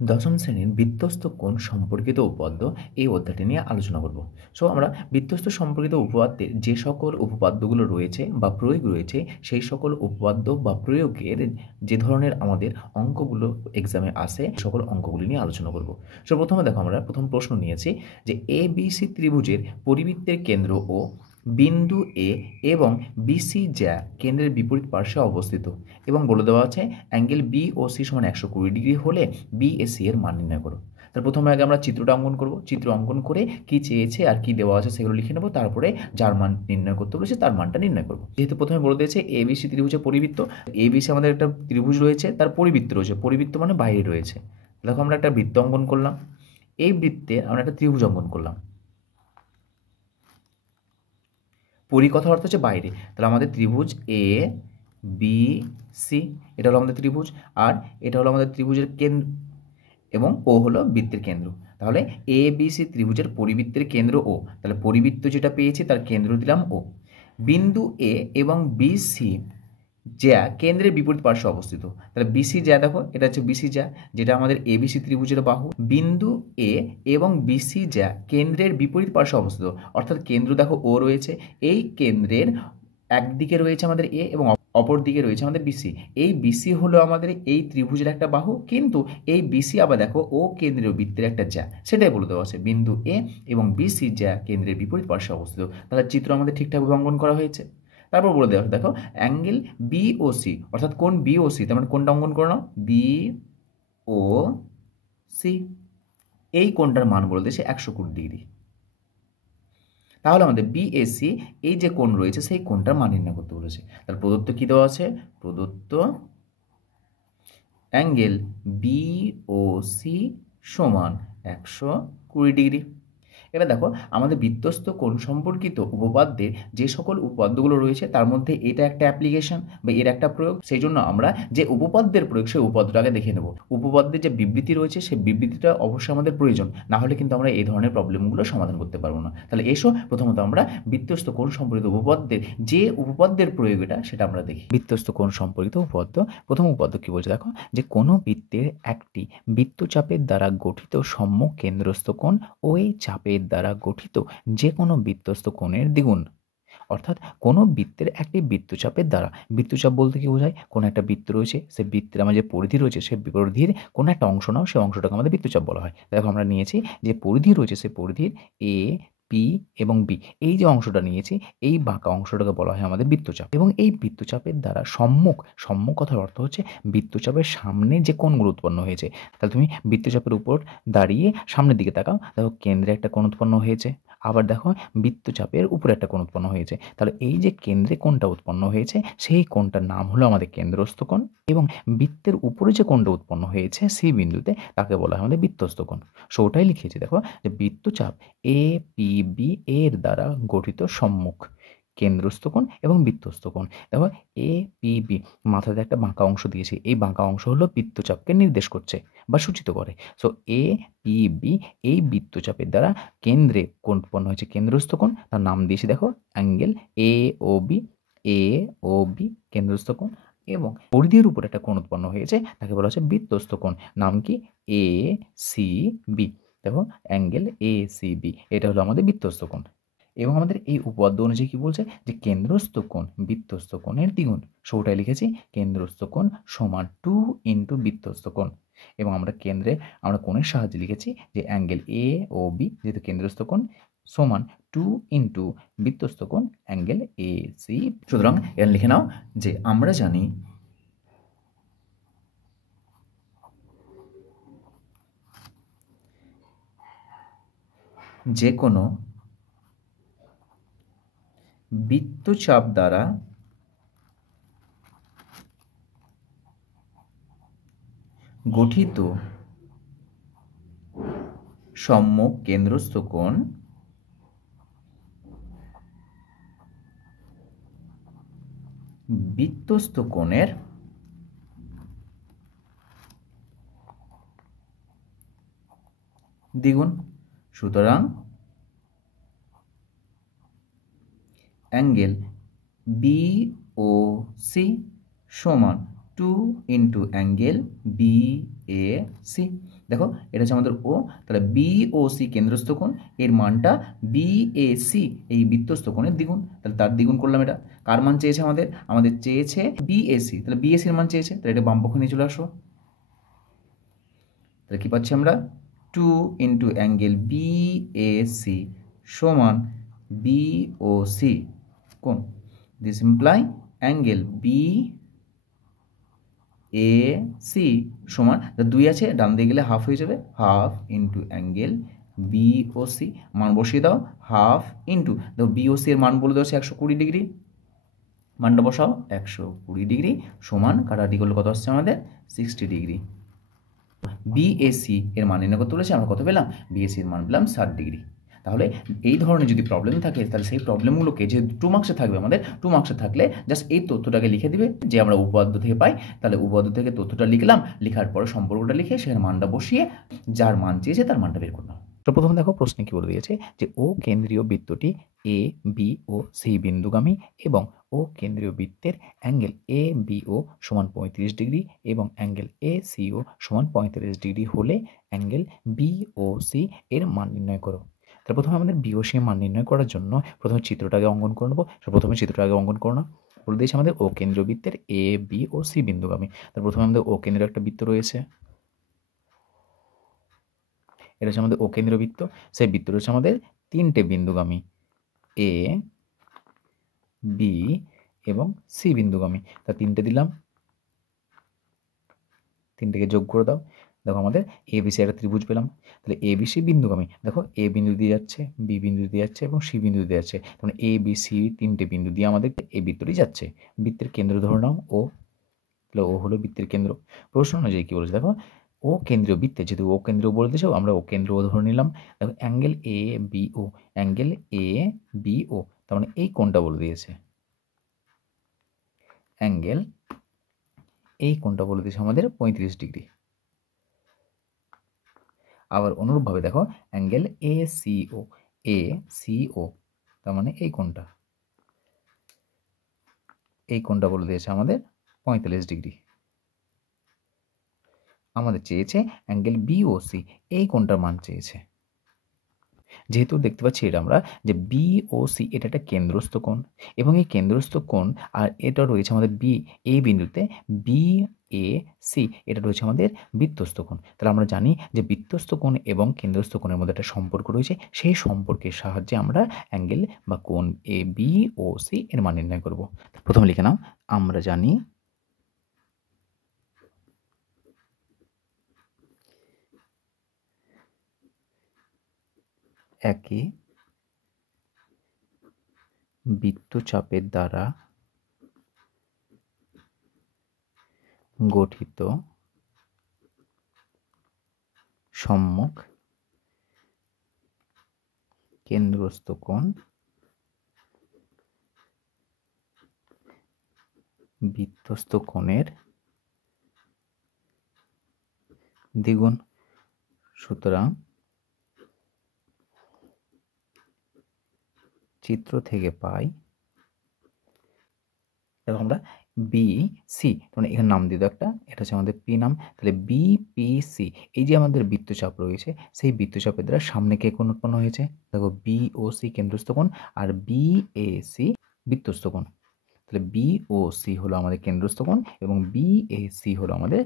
দশম শ্রেণীর বিধ্বস্ত কোণ সম্পর্কিত উপপাদ্য এই অধ্যায়টি নিয়ে আলোচনা করব। সো আমরা বিধ্বস্ত সম্পর্কিত উপপাদ্যের যে সকল উপপাদ্যগুলো রয়েছে বা প্রয়োগ রয়েছে সেই সকল উপপাদ্য বা প্রয়োগের যে ধরনের আমাদের অঙ্কগুলো এক্সামে আসে সকল অঙ্কগুলি নিয়ে আলোচনা করব। সো প্রথমে দেখো আমরা প্রথম প্রশ্ন নিয়েছি যে এ বি সি ত্রিভুজের পরিবৃত্তের কেন্দ্র ও বিন্দু এ এবং বিসি যা কেন্দ্রের বিপরীত পার্শ্বে অবস্থিত এবং বলে দেওয়া আছে অ্যাঙ্গেল বি ও সি সমান 120 ডিগ্রি হলে বি এ সি এর মান নির্ণয় করো। তার প্রথমে আগে আমরা চিত্রটা অঙ্কন করব। চিত্র অঙ্কন করে কি চেয়েছে আর কি দেওয়া আছে সেগুলো লিখে নেব, তারপরে যার মান নির্ণয় করতে বলেছে তার মানটা নির্ণয় করব। যেহেতু প্রথমে বলে দিয়েছে এ বি সি ত্রিভুজের পরিবৃত্ত, এ বি সি আমাদের একটা ত্রিভুজ রয়েছে, তার পরিবৃত্ত রয়েছে, পরিবৃত্ত মানে বাইরে রয়েছে। দেখো আমরা একটা বৃত্ত অঙ্কন করলাম, এই বৃত্তে আমরা একটা ত্রিভুজ অঙ্কন করলাম। পরিকথার অর্থ হচ্ছে বাইরে, তাহলে আমাদের ত্রিভুজ এ বি সি এটা হলো আমাদের ত্রিভুজ, আর এটা হলো আমাদের ত্রিভুজের কেন্দ্র এবং ও হলো বৃত্তের কেন্দ্র। তাহলে এ বি সি ত্রিভুজের পরিবৃত্তের কেন্দ্র ও, তাহলে পরিবৃত্ত যেটা পেয়েছি তার কেন্দ্র দিলাম ও। বিন্দু এ এবং বি সি যা কেন্দ্রের বিপরীত পার্শ্বে অবস্থিত, তাহলে বিসি যা দেখো এটা হচ্ছে বিসি যা যেটা আমাদের এবিসি ত্রিভুজের বাহু। বিন্দু এ এবং বিসি যা কেন্দ্রের বিপরীত পার্শ্বে অবস্থিত, অর্থাৎ কেন্দ্র দেখো ও রয়েছে, এই কেন্দ্রের একদিকে রয়েছে আমাদের এ এবং অপর দিকে রয়েছে আমাদের বিসি। এই বিসি হলো আমাদের এই ত্রিভুজের একটা বাহু, কিন্তু এই বিসি আবার দেখো ও কেন্দ্রীয় বৃত্তের একটা যা, সেটাই বলে দেওয়া আছে বিন্দু এ এবং বিসি যা কেন্দ্রের বিপরীত পার্শ্বে অবস্থিত। তাহলে চিত্র আমাদের ঠিকঠাকভাবে অঙ্কন করা হয়েছে। তারপর বলে দেওয়া দেখো অ্যাঙ্গেল বি ও সি, অর্থাৎ কোণ বি ও সি, তার মানে কোনটা অঙ্কন করে নাও বি ও সি, এই কোণটার মান বলে দিয়েছে 120 ডিগ্রি। তাহলে আমাদের বিএসি এই যে কোণ রয়েছে সেই কোণটার মান নির্ণয় করতে বলেছে। তাহলে প্রদত্ত কি দেওয়া আছে, প্রদত্ত অ্যাঙ্গেল বি ও সি সমান 120 ডিগ্রি। এবার দেখো আমাদের বৃত্তস্থ কোণ সম্পর্কিত উপপাদ্যের যে সকল উপপাদ্যগুলো রয়েছে তার মধ্যে এটা একটা অ্যাপ্লিকেশন বা এর একটা প্রয়োগ, সেই জন্য আমরা যে উপপাদ্যের প্রয়োগ সেই উপপাদ্যটাকে দেখে নেব। উপপাদ্যের যে বিবৃতি রয়েছে সেই বিবৃতিটা অবশ্যই আমাদের প্রয়োজন, না হলে কিন্তু আমরা এই ধরনের প্রবলেমগুলো সমাধান করতে পারবো না। তাহলে এসো প্রথমত আমরা বৃত্তস্থ কোণ সম্পর্কিত উপপাদ্যের যে উপপাদ্যের প্রয়োগ সেটা আমরা দেখি। বৃত্তস্থ কোণ সম্পর্কিত উপপাদ্য, প্রথম উপপাদ্য কি বলছে দেখো, যে কোনো বৃত্তের একটি বৃত্তচাপের দ্বারা গঠিত সম্মুখ কেন্দ্রস্থ কোণ ও এই চাপের দ্বারা গঠিত যে কোনো বৃত্তস্থ কোণের দ্বিগুণ। অর্থাৎ কোনো বৃত্তের একটি বৃত্তচাপের দ্বারা, বৃত্তচাপ বলতে কি বোঝায়, কোনো একটা বৃত্ত রয়েছে, সেই বৃত্তের আমার যে পরিধি রয়েছে সেই পরিধির কোনো একটা অংশ নাও, সেই অংশটাকে আমাদের বৃত্তচাপ বলা হয়। দেখো আমরা নিয়েছি যে পরিধি রয়েছে সেই পরিধির এ পি এবং বি, এই যে অংশটা নিয়েছি এই বাঁকা অংশটাকে বলা হয় আমাদের বৃত্তচাপ। এবং এই বৃত্তচাপের দ্বারা সম্মুখ কথার অর্থ হচ্ছে বৃত্তচাপের সামনে যে কোণগুলো উৎপন্ন হয়েছে। তাহলে তুমি বৃত্তচাপের উপর দাঁড়িয়ে সামনের দিকে তাকাও, দেখো কেন্দ্রে একটা কোণ উৎপন্ন হয়েছে, আবার দেখো বৃত্তচাপের উপরে একটা কোণ উৎপন্ন হয়েছে। তাহলে এই যে কেন্দ্রে কোণটা উৎপন্ন হয়েছে সেই কোণটার নাম হলো আমাদের কেন্দ্রস্থ কোণ, এবং বৃত্তের উপরে যে কোণটা উৎপন্ন হয়েছে সেই বিন্দুতে তাকে বলা হয় আমাদের বৃত্তস্থ কোণ। সো ওটাই লিখেছি দেখো, যে বৃত্তচাপ এ পি বি এর দ্বারা গঠিত সম্মুখ কেন্দ্রস্থ কোণ এবং বৃত্তস্থ কোণ। দেখো এ পি বি মাথাতে একটা বাঁকা অংশ দিয়েছি, এই বাঁকা অংশ হলো বৃত্তচাপকে নির্দেশ করছে বা সূচিত করে। সো এ পি বি এই বৃত্তচাপের দ্বারা কেন্দ্রে কোণ উৎপন্ন হয়েছে কেন্দ্রস্থ কোণ, তার নাম দিয়েছি দেখো angle A O B, A O B কেন্দ্রস্থ কোণ। এবং পরিধির উপর একটা কোণ উৎপন্ন হয়েছে তাকে বলা হচ্ছে বৃত্তস্থ কোণ, নাম কি এ সি বি। দেখো অ্যাঙ্গেল এ সি বি এটা হলো আমাদের বৃত্তস্থ কোণ। এবং আমাদের এই উপপাদ্য অনুযায়ী কি বলছে, যে কেন্দ্রস্থ কোণ বৃত্তস্থ কোণের দ্বিগুণ। সো ওটাই লিখেছি কেন্দ্রস্থ কোণ সমান 2 ইন্টু বৃত্তস্থ কোণ। এবং আমরা কেন্দ্রে আমরা কোণের সাহায্যে লিখেছি যে অ্যাঙ্গেল এ ও বি যেহেতু কেন্দ্রস্থ কোণ সমান 2 ইন্টু বৃত্তস্থ কোণ অ্যাঙ্গেল এ সি। সুতরাং এর লিখে নাও যে আমরা জানি যে কোনো বৃত্তচাপ দ্বারা গঠিত সম্মুখ কেন্দ্রস্থ কোণ বৃত্তস্থ কোণের দ্বিগুণ। সুতরাং অ্যাঙ্গেল বি ও সি সমান 2 into angle B A C. দেখো এটা হচ্ছে আমাদের ও, তাহলে বিওসি কেন্দ্রস্থ কোণ, এর মানটা বিএসি এই বৃত্তস্থ কোণের দ্বিগুণ, তাহলে তার দ্বিগুণ করলাম। এটা কার মান চেয়েছে আমাদের চেয়েছে বিএসি, তাহলে বিএসির মান চেয়েছে, তাহলে এটা বাম পক্ষে নিয়ে চলে আসো। তাহলে কী পাচ্ছি আমরা, 2 ইন্টু অ্যাঙ্গেল বিএসি সমান বিওসি কোণ। This imply angle B A C সমান, 2 আছে ডান দিকে গেলে হাফ হয়ে যাবে, হাফ ইন্টু অ্যাঙ্গেল বিওসি, মান বসিয়ে দাও, হাফ ইন্টু দেখো বিওসি এর মান বলে দেওয়া হচ্ছে 120 ডিগ্রি, মানটা বসাও 120 ডিগ্রি সমান কাটাকাটি করলে কত আসছে আমাদের 60 ডিগ্রি। বিএসি এর মান নির্ণয় করতে বলেছে, আমরা কত পেলাম, বিএসি এর মান পেলাম 60 ডিগ্রি। তাহলে এই ধরনের যদি প্রবলেম থাকে তাহলে সেই প্রবলেমগুলোকে যে 2 মার্কসে থাকবে, আমাদের 2 মার্কসে থাকলে জাস্ট এই তথ্যটাকে লিখে দিবে যে আমরা উপপাদ্য থেকে পাই, তাহলে উপপাদ্য থেকে তথ্যটা লিখলাম, লেখার পরে সম্পর্কটা লিখে সেখানে মানটা বসিয়ে যার মান চেয়েছে তার মানটা বের করলাম। তো প্রথমে দেখো প্রশ্নে কি বলে দিয়েছে যে ও কেন্দ্রীয় বৃত্তটি এ বি ও সি বিন্দুগামী এবং ও কেন্দ্রীয় বৃত্তের অ্যাঙ্গেল এ বিও সমান 35 ডিগ্রি এবং অ্যাঙ্গেল এ সিও সমান 35 ডিগ্রি হলে অ্যাঙ্গেল বিওসি এর মান নির্ণয় করো। তাহলে প্রথমে আমাদের বিওসি এর মান নির্ণয় করার জন্য প্রথমে চিত্রটাকে অঙ্কন করে নেবো। প্রথমে চিত্রটাকে অঙ্কন করো না, বলে দিয়েছে আমাদের ও কেন্দ্রীয় বৃত্তের এ বি ও সি বিন্দুগামী। তাহলে প্রথমে আমাদের ও কেন্দ্রীয় একটা বৃত্ত রয়েছে, এটা হচ্ছে আমাদের ও কেন্দ্রীয় বৃত্ত, সেই বৃত্ত রয়েছে আমাদের 3টে বিন্দুগামী এ বি এবং সি বিন্দুগামী। তা 3টে দিলাম, 3টেকে যোগ করে দাও, দেখো আমাদের এ বি সি একটা ত্রিভুজ পেলাম। তাহলে এ বি সি বিন্দুগামী, দেখো এ বিন্দু দিয়ে যাচ্ছে, বি বিন্দু দিয়ে যাচ্ছে এবং সি বিন্দু দিয়ে যাচ্ছে, তাহলে এ বি সি 3টে বিন্দু দিয়ে আমাদের এই বৃত্তটি যাচ্ছে। বৃত্তের কেন্দ্র ধরে নাও ও, তাহলে ও হলো বৃত্তের কেন্দ্র। প্রশ্ন অনুযায়ী কী বলেছে দেখো, ও কেন্দ্রীয় বৃত্তে যেহেতু ও কেন্দ্র বলে দিয়েছে আমরা ও কেন্দ্র ধরে নিলাম। দেখো angle A B O, angle A B O তার মানে এই কোণটা বলে দিয়েছে, অ্যাঙ্গেল এই কোণটা বলে দিয়েছে আমাদের 35 ডিগ্রি। আবার অনুরূপভাবে দেখো angle A CO, A CO তার মানে এই কোণটা, এই কোণটা বলে দিয়েছে আমাদের 45 ডিগ্রি। আমাদের চেয়েছে অ্যাঙ্গেল বিওসি এই কোণটার মান চেয়েছে। যেহেতু দেখতে পাচ্ছি এটা আমরা যে বিওসি এটা একটা কেন্দ্রস্থ কোণ এবং এই কেন্দ্রস্থ কোণ আর এটা রয়েছে আমাদের বি এই বিন্দুতে বি এ সি এটা রয়েছে আমাদের বৃত্তস্থ কোণ। তাহলে আমরা জানি যে বৃত্তস্থ কোণ এবং কেন্দ্রস্থ কোণের মধ্যে একটা সম্পর্ক রয়েছে, সেই সম্পর্কের সাহায্যে আমরা অ্যাঙ্গেল বা কোণ এ বি ও সি এর মান নির্ণয় করব। প্রথমে লিখে নাও, আমরা জানি একই বৃত্তচাপের দ্বারা গঠিত সম্মুখ কেন্দ্রস্থ কোণ বৃত্তস্থ কোণের দ্বিগুণ। সুতরাং চিত্র থেকে পাই, দেখো আমরা বি সি মানে এখানে নাম দিয়ে দাও একটা, এটা হচ্ছে আমাদের পি নাম, তাহলে বিপিসি এই যে আমাদের বৃত্তচাপ রয়েছে সেই বৃত্তচাপের দ্বারা সামনে কে কোণ উৎপন্ন হয়েছে, দেখো বিওসি কেন্দ্রস্থ কোণ আর বিএসি বৃত্তস্থ কোণ। তাহলে বিওসি হলো আমাদের কেন্দ্রস্থ কোণ এবং বিএসি হলো আমাদের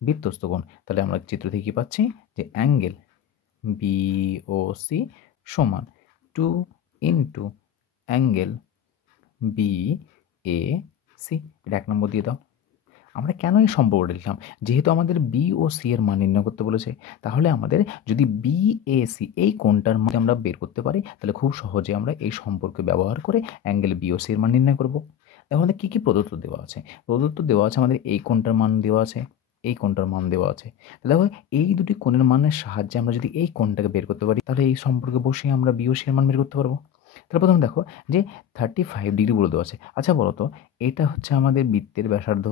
বৃত্তস্থ কোণ। তাহলে আমরা চিত্র থেকে কি পাচ্ছি যে অ্যাঙ্গেল বিওসি সমান 2 into angle B A C, এটা 1 নম্বর দিয়ে দাও। আমরা কেন এই সম্পর্কটা লিখলাম, যেহেতু আমাদের বি ও সি এর মান নির্ণয় করতে বলেছে, তাহলে আমাদের যদি বি এ সি এই কোণটার মান আমরা বের করতে পারি তাহলে খুব সহজে আমরা এই সম্পর্ক ব্যবহার করে অ্যাঙ্গেল বি ও সি এর মান নির্ণয় করব। দেখো আমাদের কী কী প্রদত্ত দেওয়া আছে, প্রদত্ত দেওয়া আছে আমাদের এই কোণটার মান দেওয়া আছে, এই কোণটার মান দেওয়া আছে। দেখো এই দুটি কোণের মানের সাহায্যে আমরা যদি এই কোণটাকে বের করতে পারি তাহলে এই সম্পর্কে বসে আমরা বি ও সি এর মান বের করতে পারবো। তাহলে প্রথমে দেখো যে 35 ডিগ্রি বলে দেওয়া আছে। আচ্ছা বলো তো, এটা হচ্ছে আমাদের বৃত্তের ব্যাসার্ধ,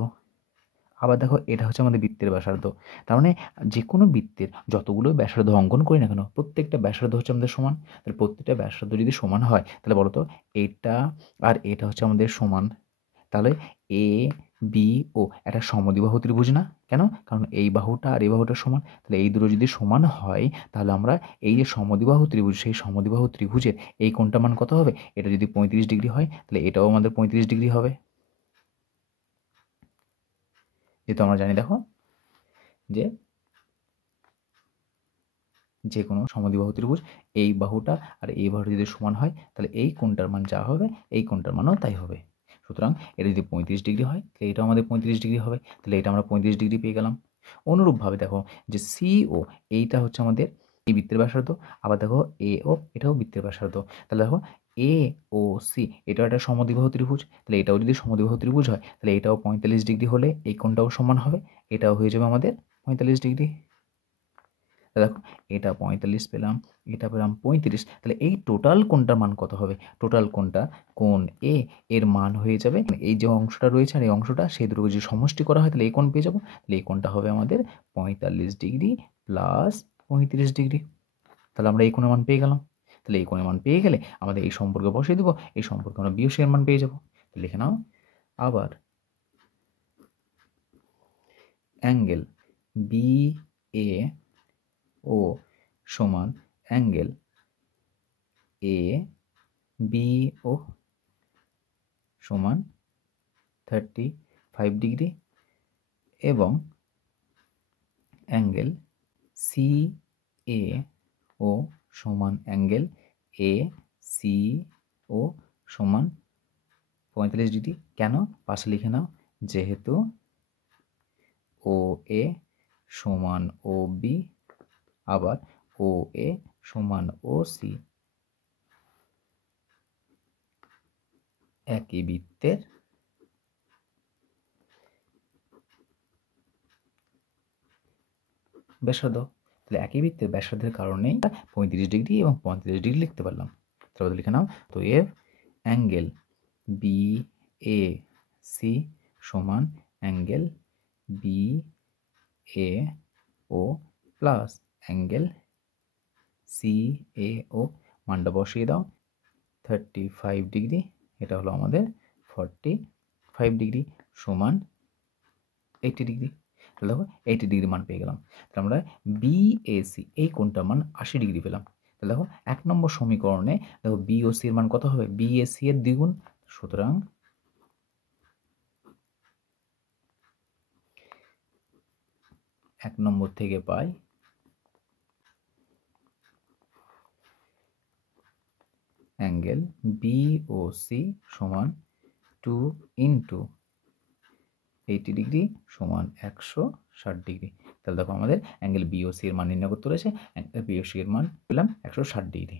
আবার দেখো এটা হচ্ছে আমাদের বৃত্তের ব্যাসার্ধ। তার মানে যে কোনো বৃত্তের যতগুলো ব্যাসার্ধ অঙ্কন করি না কেন প্রত্যেকটা ব্যাসার্ধ হচ্ছে আমাদের সমান। তাহলে প্রত্যেকটা ব্যাসার্ধ যদি সমান হয় তাহলে বলো তো এটা আর এটা হচ্ছে আমাদের সমান, তাহলে এ বি ও একটা সমদ্বিবাহু ত্রিভুজ না? কেন? কারণ এই বাহুটা আর এই বাহুটা সমান। তাহলে এই দুটো যদি সমান হয় তাহলে আমরা এই যে সমদ্বিবাহু ত্রিভুজ, সেই সমদ্বিবাহু ত্রিভুজের এই কোণটার মান কত হবে? এটা যদি 35 ডিগ্রি হয় তাহলে এটাও আমাদের 35 ডিগ্রি হবে। যেহেতু আমরা জানি দেখো যে কোনো সমদ্বিবাহু ত্রিভুজ এই বাহুটা আর এই বাহুটা যদি সমান হয় তাহলে এই কোণটার মান যা হবে এই কোণটার মানও তাই হবে। সুতরাং এটা যদি 35 ডিগ্রি হয় তাহলে এটাও আমাদের 35 ডিগ্রি হবে। তাহলে এটা আমরা 35 ডিগ্রি পেয়ে গেলাম। অনুরূপভাবে দেখো যে সি ও এইটা হচ্ছে আমাদের এই বৃত্তের ব্যাসার্ধ, আবার দেখো এ ও এটাও বৃত্তের ব্যাসার্ধ। তাহলে দেখো এ ও সি এটাও একটা সমদ্বিবাহু ত্রিভুজ। তাহলে এটাও যদি সমদ্বিবাহু ত্রিভুজ হয় তাহলে এটাও 45 ডিগ্রি হলে এই কোণটাও সমান হবে, এটাও হয়ে যাবে আমাদের 45 ডিগ্রি। দেখো এটা 45 পেলাম, এটা পেলাম 35। তাহলে এই টোটাল কোণটার মান কত হবে? টোটাল কোণটা কোণ এ এর মান হয়ে যাবে এই যে অংশটা রয়েছে আর এই অংশটা, সেই দুটো যদি সমষ্টি করা হয় তাহলে এই কোণ পেয়ে যাবো। তাহলে এই কোণটা হবে আমাদের 45 ডিগ্রি প্লাস 35 ডিগ্রি। তাহলে আমরা এই কোণের মান পেয়ে গেলাম। তাহলে এই কোণের মান পেয়ে গেলে আমাদের এই সম্পর্কে বসিয়ে দেবো, এই সম্পর্কে আমরা বিয়োগ এর মান পেয়ে যাবো। লিখে নাও আবার অ্যাঙ্গেল বি এ ও সমান অ্যাঙ্গেল এ বি ও সমান 35 ডিগ্রি এবং অ্যাঙ্গেল সি এ ও সমান অ্যাঙ্গেল এ সি ও সমান 45 ডিগ্রি। কেন? পাশে লিখে নাও, যেহেতু ও এ সমান ও বি আবার ও এ সমান ও সি একই বৃত্তের ব্যাসার্ধ। তাহলে একই বৃত্তের ব্যাসার্ধের কারণেই 35 ডিগ্রি এবং 35 ডিগ্রি লিখতে পারলাম। তাহলে লিখে নাও, তো এফ অ্যাঙ্গেল বি এ সি সমান angle B A O plus angle C A O, মানটা বসিয়ে দাও 35 ডিগ্রি, এটা হলো আমাদের 45 ডিগ্রি সমান 80 ডিগ্রি। তাহলে দেখো 80 ডিগ্রি মান পেয়ে গেলাম। তাহলে আমরা বিএসি এই কোণটার মান 80 ডিগ্রি পেলাম। তাহলে দেখো 1 নম্বর সমীকরণে দেখো বি ও সি এর মান কত হবে? বিএসি এর দ্বিগুণ। সুতরাং 1 নম্বর থেকে পাই অ্যাঙ্গেল বিওসি সমান 2 ইন্টু 80 ডিগ্রি সমান 160 ডিগ্রি। তাহলে দেখো আমাদের অ্যাঙ্গেল বিওসি এর মান নির্ণয় করতে রয়েছে, অ্যাঙ্গেল বিওসি এর মান পেলাম 160 ডিগ্রি।